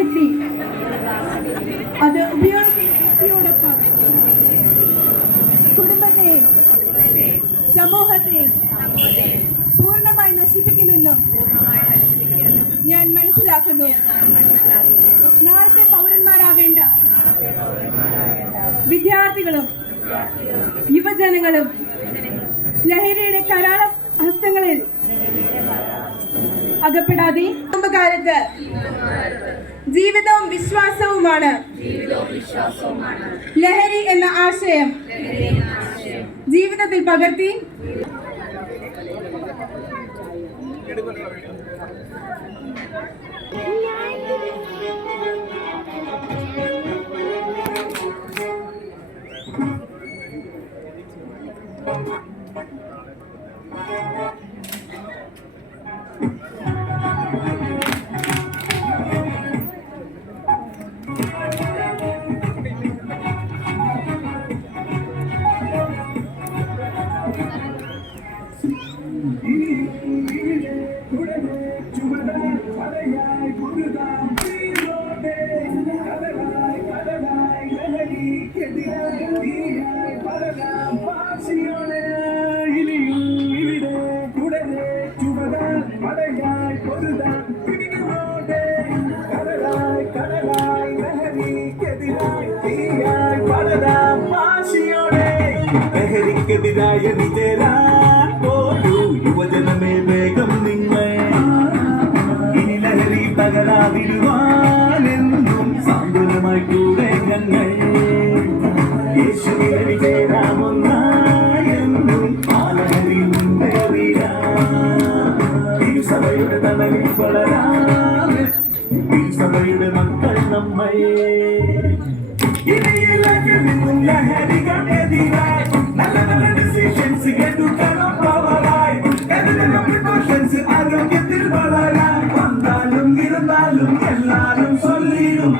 യഥാശക്തി അത് ഉപയോഗിക്കുന്ന ശക്തിയോടൊപ്പം കുടുംബത്തെയും സമൂഹത്തെയും പൂർണ്ണമായി നശിപ്പിക്കുമെന്നും ഞാൻ മനസ്സിലാക്കുന്നു. നാളത്തെ പൗരന്മാരാവേണ്ട വിദ്യാർത്ഥികളും യുവജനങ്ങളും ലഹരിയുടെ കരാള ഹസ്തങ്ങളിൽ അകപ്പെടാതെ കാലത്ത് ജീവിതവും വിശ്വാസവുമാണ് ലഹരി എന്ന ആശയം ജീവിതത്തിൽ പകർത്തി ലഹരിക്കെതിരായ വിജയരാൻ പോരൂ യുവജനമേ വേഗം നിങ്ങൾ. ഇനി ലഹരി തകരാതിരുവാനെന്നും സാന്ത്വനമായി കൂടെ ഞങ്ങൾ. യേശുവിനെ വിജയരാമൊന്നായെന്നും ആ ലഹരി മുന്നേറിയ സഭയുടെ തണലിൽ വളരാം സഭയുടെ മക്കൾ നമ്മൾ. നിന്നും ലഹരികൾ എതിരായി നല്ല നല്ല ഡിസിഷൻസ് എടുക്കണം പവറായി. ആരോഗ്യത്തിൽ വളരാൻ വന്നാലും ഇരുന്നാലും എല്ലാരും ചൊല്ലിടും.